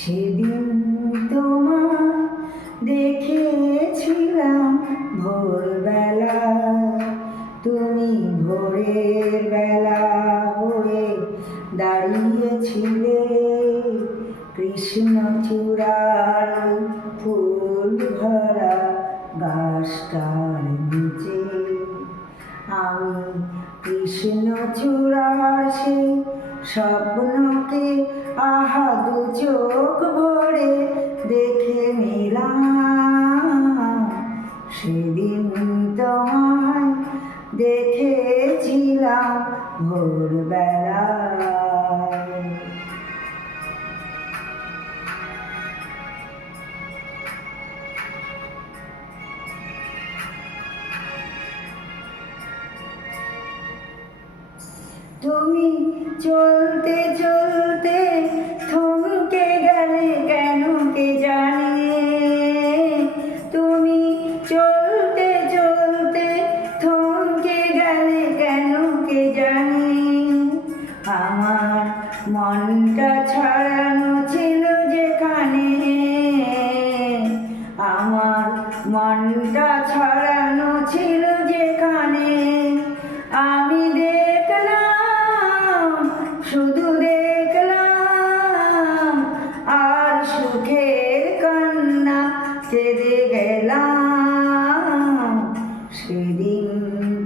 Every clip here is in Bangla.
সেদিন তোমার দেখেছিলাম ভোরবেলা, তুমি ভোরের বেলা হয়ে দাঁড়িয়েছিলে কৃষ্ণচূড়ার ফুল ভরা গাছটার নিচে। আমি কৃষ্ণচূড়ার সেই স্বপ্নকে আহা দু চোখ ভরে দেখে নিলাম। সেদিন তোমায় দেখেছিলাম ভোরবেলায়। তুমি চলতে চলতে থমকে গেলে কেন কে জানে। তুমি চলতে চলতে থমকে গেলে কেন কে জানে। আমার মনটা ছড়ানো ছিল যেখানে, আমার মনটা ছড়ানো ছিল যেখানে। আমি দেখলাম, শুধু দেখলাম, আর সুখের কান্না কেঁদে গেলাম। সেদিন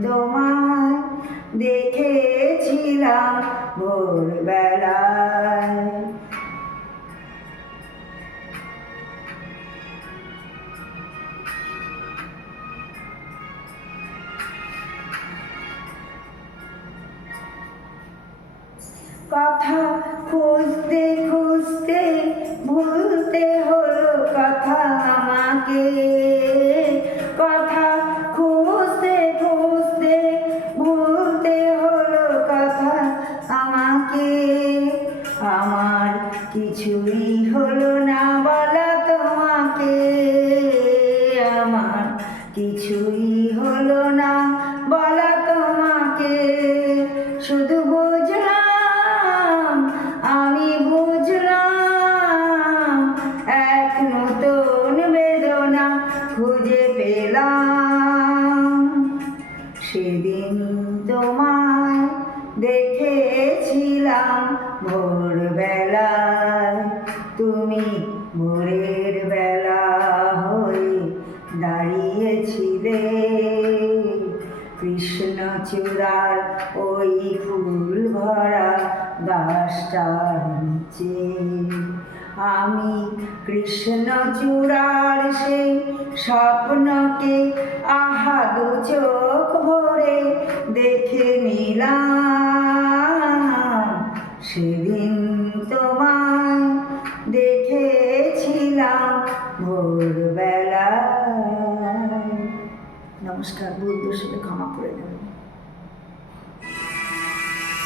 তোমায় দেখেছিলাম ভোরবেলায়। কথা খুঁজতে খুঁজতে ভুলতে হলো কথা আমাকে। কথা খুঁজতে খুঁজতে ভুলতে হলো কথা আমাকে। আমার কিছুই হলো না বলা তোমাকে, আমার কিছুই হলো না বলা তোমাকে। শুধু বুঝলাম, আমি বুঝলাম, এক নতুন বেদনা খুঁজে পেলাম। সেদিন তোমায় দেখেছিলাম ভোরবেলায়, তুমি ভোরের বেলা হয়ে দাঁড়িয়েছিলে কৃষ্ণচূড়ার ওই ফুল ভরা গাছটার নিচে। আমি কৃষ্ণচূড়ার সেই স্বপ্নকে আহা দু চোখ ভরে দেখে নিলাম।